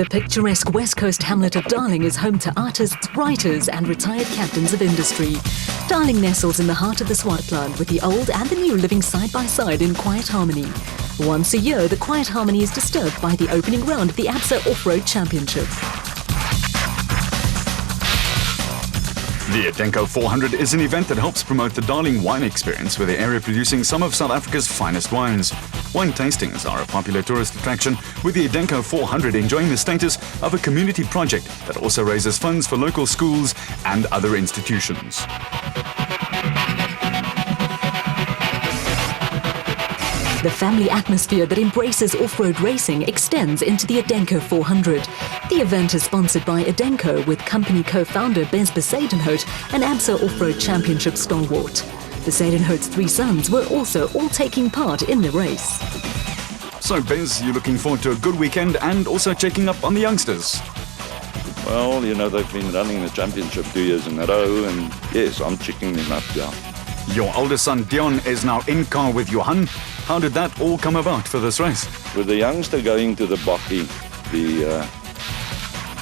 The picturesque west coast hamlet of Darling is home to artists, writers and retired captains of industry. Darling nestles in the heart of the Swartland, with the old and the new living side by side in quiet harmony. Once a year, the quiet harmony is disturbed by the opening round of the Absa Off-Road Championship. The Adenco 400 is an event that helps promote the Darling wine experience, with the area producing some of South Africa's finest wines. Wine tastings are a popular tourist attraction, with the Adenco 400 enjoying the status of a community project that also raises funds for local schools and other institutions. The family atmosphere that embraces off-road racing extends into the Adenco 400. The event is sponsored by Adenco, with company co-founder Bez Besadenhout, an Absa Off-Road Championship stalwart. Besadenhout's three sons were also all taking part in the race. So Bez, you're looking forward to a good weekend and also checking up on the youngsters? Well, you know, they've been running the championship 2 years in a row, and yes, I'm checking them up, yeah. Your oldest son Dion is now in car with Johan. How did that all come about for this race? With the youngster going to the Bakkie, the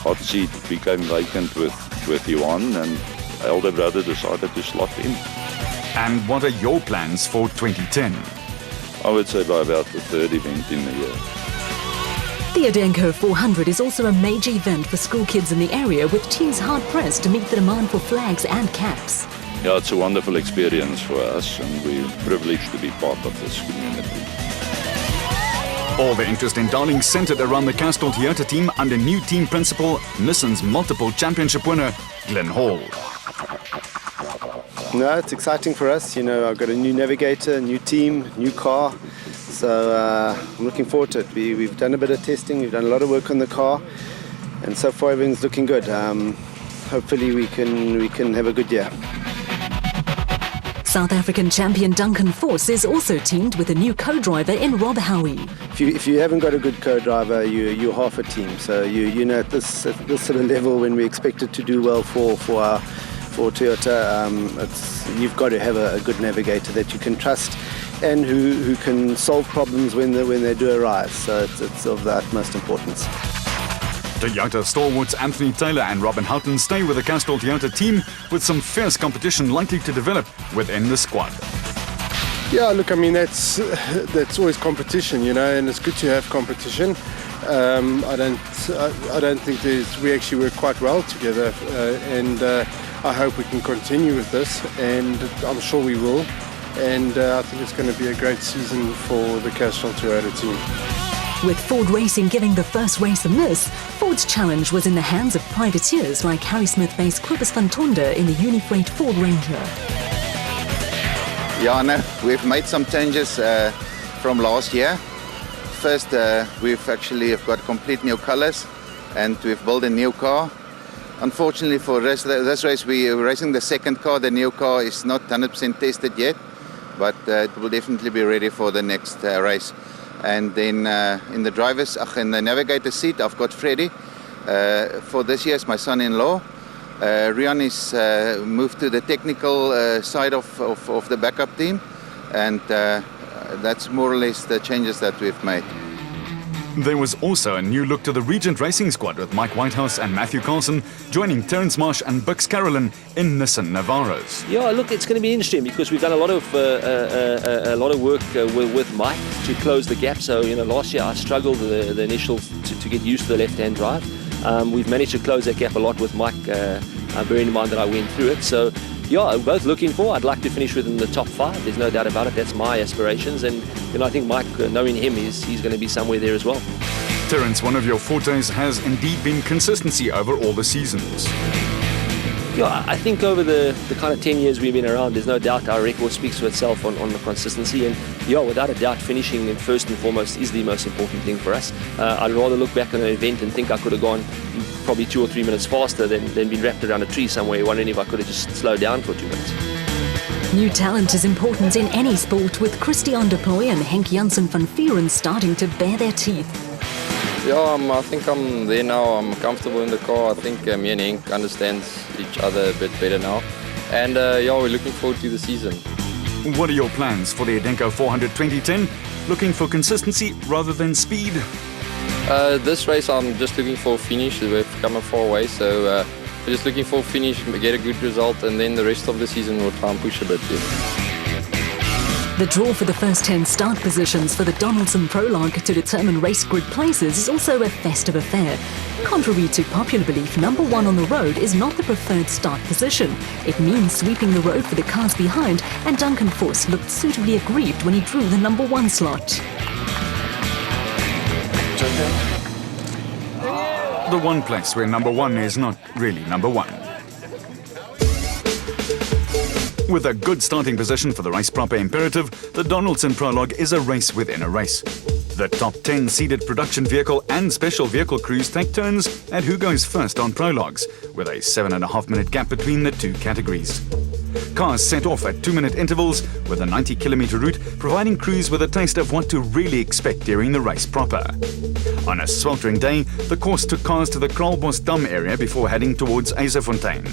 hot seat became vacant with Johan, and elder brother decided to slot in. And what are your plans for 2010? I would say by about the third event in the year. The Adenco 400 is also a major event for school kids in the area, with teams hard-pressed to meet the demand for flags and caps. Yeah, it's a wonderful experience for us, and we're privileged to be part of this community. All the interest in Darling centered around the Castle Toyota team under new team principal, Nissan's multiple championship winner, Glenn Hall. No, it's exciting for us. You know, I've got a new navigator, new team, new car. So I'm looking forward to it. We've done a bit of testing, we've done a lot of work on the car, and so far everything's looking good. Hopefully we can have a good year. South African champion Duncan Force is also teamed with a new co-driver in Rob Howie. If you haven't got a good co-driver, you're half a team. So you know at this sort of level, when we expect it to do well for Toyota, you've got to have a good navigator that you can trust and who can solve problems when they do arise. So it's of the utmost importance. Toyota stalwarts Anthony Taylor and Robin Houghton stay with the Castle Toyota team, with some fierce competition likely to develop within the squad. Yeah, look, I mean, that's always competition, you know, and it's good to have competition. I don't think we actually work quite well together, and I hope we can continue with this, and I'm sure we will. And I think it's going to be a great season for the Castle Toyota team. With Ford Racing giving the first race a miss, Ford's challenge was in the hands of privateers like Harry Smith-based Quibus van Tonder in the Unifreight Ford Ranger. Yeah, no, we've made some changes from last year. First, we've got complete new colors, and we've built a new car. Unfortunately for this race, we're racing the second car. The new car is not 100% tested yet, but it will definitely be ready for the next race. And then in the navigator seat, I've got Freddie. For this year, it's my son-in-law. Rian is moved to the technical side of the backup team, and that's more or less the changes that we've made. There was also a new look to the Regent Racing squad, with Mike Whitehouse and Matthew Carlson joining Terence Marsh and Bix Carolyn in Nissan Navaros. Yeah, look, it's going to be interesting because we've done a lot of work with Mike to close the gap. So, you know, last year I struggled the initial to get used to the left-hand drive. We've managed to close that gap a lot with Mike, bearing in mind that I went through it. So, yeah, we're both looking for. I'd like to finish within the top 5. There's no doubt about it. That's my aspirations, and you know, I think Mike, knowing him, he's going to be somewhere there as well. Terence, one of your fortes has indeed been consistency over all the seasons. Yeah, I think over the kind of 10 years we've been around, there's no doubt our record speaks for itself on the consistency. And yeah, without a doubt, finishing in first and foremost is the most important thing for us. I'd rather look back on an event and think I could have gone probably 2 or 3 minutes faster than been wrapped around a tree somewhere, wondering if I could have just slowed down for 2 minutes. New talent is important in any sport, with Christian Deploy and Henk Janssen van Vieren starting to bare their teeth. Yeah, I think I'm there now. I'm comfortable in the car. I think me and Henk understand each other a bit better now. And yeah, we're looking forward to the season. What are your plans for the Adenco 400 2010? Looking for consistency rather than speed? This race I'm just looking for a finish. We've come a far way, so we're just looking for a finish, get a good result, and then the rest of the season we'll try and push a bit. The draw for the first 10 start positions for the Donaldson Prologue to determine race grid places is also a festive affair. Contrary to popular belief, number 1 on the road is not the preferred start position. It means sweeping the road for the cars behind, and Duncan Force looked suitably aggrieved when he drew the number 1 slot. The one place where number 1 is not really number 1. With a good starting position for the race proper imperative, the Donaldson Prologue is a race within a race. The top 10 seated production vehicle and special vehicle crews take turns at who goes first on prologues, with a 7.5-minute gap between the two categories. Cars set off at 2-minute intervals with a 90-kilometer route, providing crews with a taste of what to really expect during the race proper. On a sweltering day, the course took cars to the Kraalbosdam area before heading towards Eiserfontein.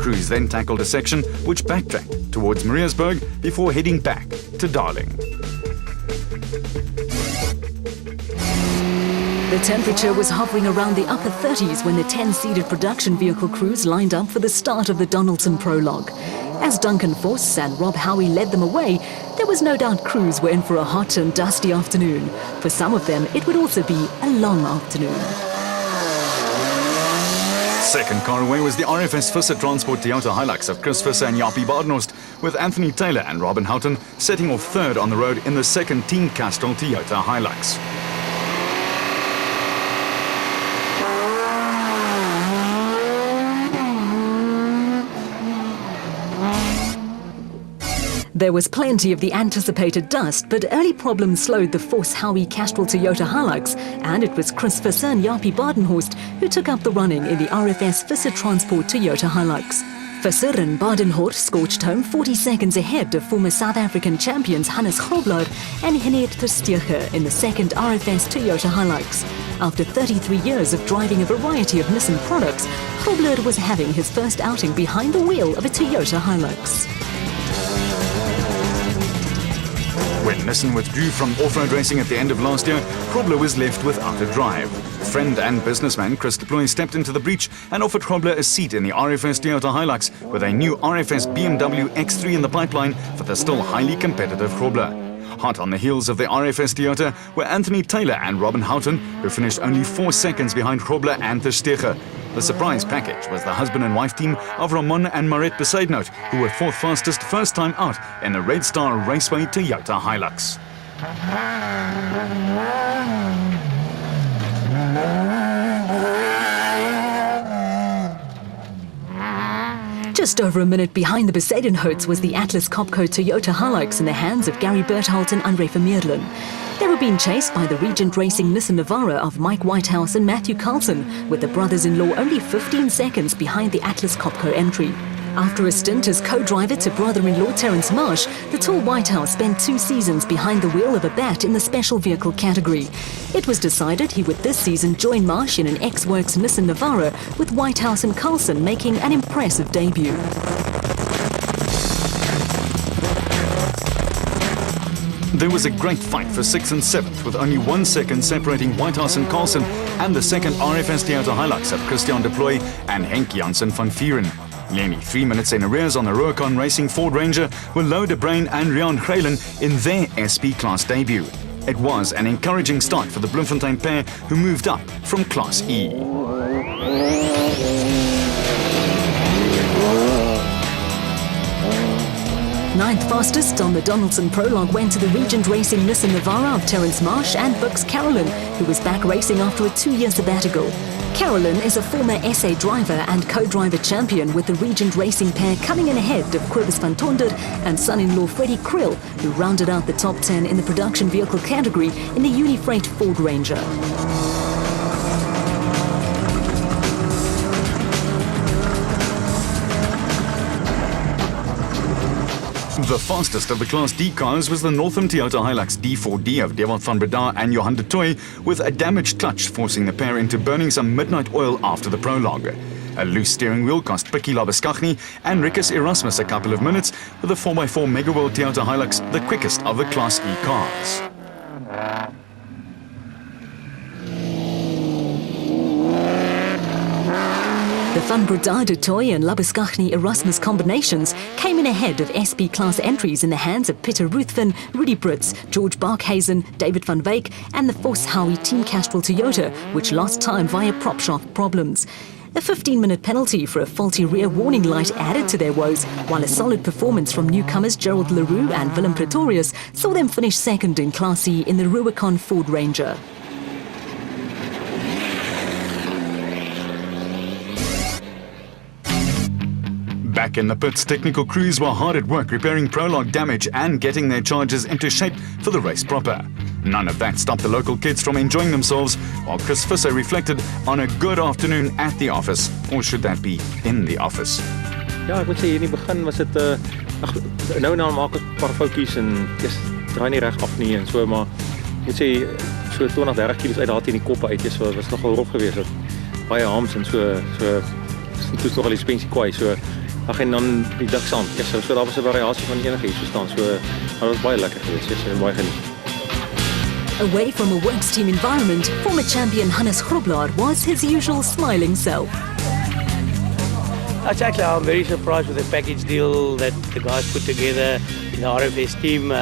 Crews then tackled a section which backtracked towards Mariatsburg before heading back to Darling. The temperature was hovering around the upper 30s when the 10-seated production vehicle crews lined up for the start of the Donaldson Prologue. As Duncan Force and Rob Howie led them away, there was no doubt crews were in for a hot and dusty afternoon. For some of them, it would also be a long afternoon. Second car away was the RFS Visser Transport Toyota Hilux of Chris Visser and Jaapie Badenhorst, with Anthony Taylor and Robin Houghton setting off third on the road in the second Team Castrol Toyota Hilux. There was plenty of the anticipated dust, but early problems slowed the Force Howie Castrol Toyota Hilux, and it was Chris Visser and Jaapie Badenhorst who took up the running in the RFS Visser Transport Toyota Hilux. Visser and Badenhorst scorched home 40 seconds ahead of former South African champions Hannes Grobler and Henriette Verstegen in the second RFS Toyota Hilux. After 33 years of driving a variety of Nissan products, Grobler was having his first outing behind the wheel of a Toyota Hilux. When Nissan withdrew from off-road racing at the end of last year, Grobler was left without a drive. Friend and businessman Chris Deploy stepped into the breach and offered Grobler a seat in the RFS Toyota Hilux with a new RFS BMW X3 in the pipeline for the still highly competitive Grobler. Hot on the heels of the RFS Toyota were Anthony Taylor and Robin Houghton, who finished only 4 seconds behind Grobler and Verstegen. The surprise package was the husband and wife team of Ramon and Mariette Besaidnout, who were 4th fastest first time out in a Red Star Raceway Toyota Hilux. Just over a minute behind the Besaidnout was the Atlas Copco Toyota Hilux in the hands of Gary Bertholt and Andre Vermeerden. They were being chased by the Regent Racing Nissan Navara of Mike Whitehouse and Matthew Carlson, with the brothers-in-law only 15 seconds behind the Atlas Copco entry. After a stint as co-driver to brother-in-law Terence Marsh, the tall Whitehouse spent 2 seasons behind the wheel of a bat in the special vehicle category. It was decided he would this season join Marsh in an X-Works Nissan Navara, with Whitehouse and Carlson making an impressive debut. There was a great fight for 6th and 7th, with only 1 second separating Whitehouse and Carlson and the second RFS Toyota Hilux of Christian Deploy and Henk Janssen van Vieren. Nearly 3 minutes in arrears on the Rubicon Racing Ford Ranger were Louw de Bruin and Rian Grelen in their SP Class debut. It was an encouraging start for the Bloemfontein pair, who moved up from Class E. Ninth fastest on the Donaldson Prologue went to the Regent Racing Nissan Navara of Terence Marsh and Bux Carolyn, who was back racing after a 2-year sabbatical. Carolyn is a former SA driver and co-driver champion, with the Regent Racing pair coming in ahead of Cobus van Tonder and son-in-law Freddie Krill, who rounded out the top 10 in the production vehicle category in the Unifreight Ford Ranger. The fastest of the Class D cars was the Northam Toyota Hilux D4D of Dewald van Breda and Johan de Tooy, with a damaged clutch forcing the pair into burning some midnight oil after the prologue. A loose steering wheel cost Pikkie Labuschagne and Rikus Erasmus a couple of minutes, with the 4x4 Megaworld Toyota Hilux the quickest of the Class E cars. The Van Breda de Toy and Labuschagne Erasmus combinations came in ahead of SP class entries in the hands of Peter Ruthven, Rudy Brits, George Barkhuizen, David van Wyk and the Vos Howie Team Castrol Toyota, which lost time via prop shaft problems. A 15-minute penalty for a faulty rear warning light added to their woes, while a solid performance from newcomers Gerald Leroux and Willem Pretorius saw them finish second in Class E in the Rubicon Ford Ranger. Back in the pits, technical crews were hard at work repairing prologue damage and getting their charges into shape for the race proper. None of that stopped the local kids from enjoying themselves, while Chris Visser reflected on a good afternoon at the office, or should that be in the office. Ja, ek moet sê in die begin was dit nou en dan maak ek 'n paar foutjies en eers draai nie reg af nie en so, maar ek moet sê so 20-30 kg uit daar teen die kop uit, so was nogal rof geweest. Baie hams en so toets nogal die suspensie kwaai, so ag en dan die diksand. So daar was 'n variasie van enigiets verstaan. So maar dit was baie lekker geweest. So baie geniet. Away from a works team environment, former champion Hannes Groblaar was his usual smiling self. Actually, I'm very surprised with the package deal that the guys put together in the RFS team.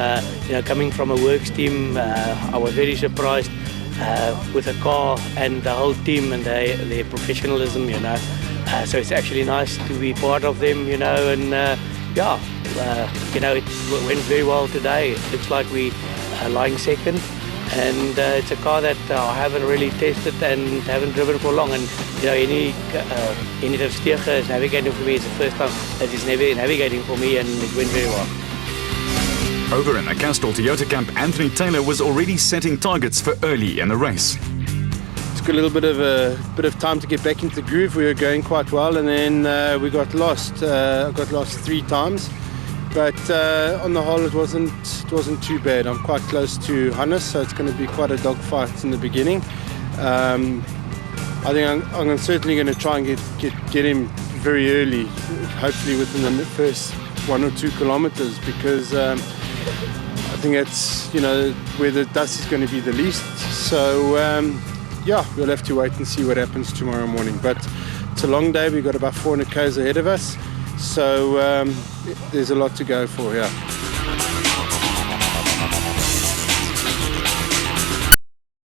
Coming from a works team, I was very surprised with the car and the whole team and their professionalism. So it's actually nice to be part of them. It went very well today. It looks like we are lying second. And it's a car that I haven't really tested and haven't driven for long. And any of Steger is navigating for me. It's the first time that he's navigating for me, and it went very well. Over in the Castrol Toyota camp, Anthony Taylor was already setting targets for early in the race. It's got a little bit of time to get back into the groove. We were going quite well, and then we got lost. I got lost 3 times. But on the whole, it wasn't too bad. I'm quite close to Hannes, so it's going to be quite a dogfight in the beginning. I think I'm certainly going to try and get him very early, hopefully within the first 1 or 2 kilometers, because I think that's where the dust is going to be the least. So we'll have to wait and see what happens tomorrow morning. But it's a long day. We've got about 400 k's ahead of us. So there's a lot to go for here.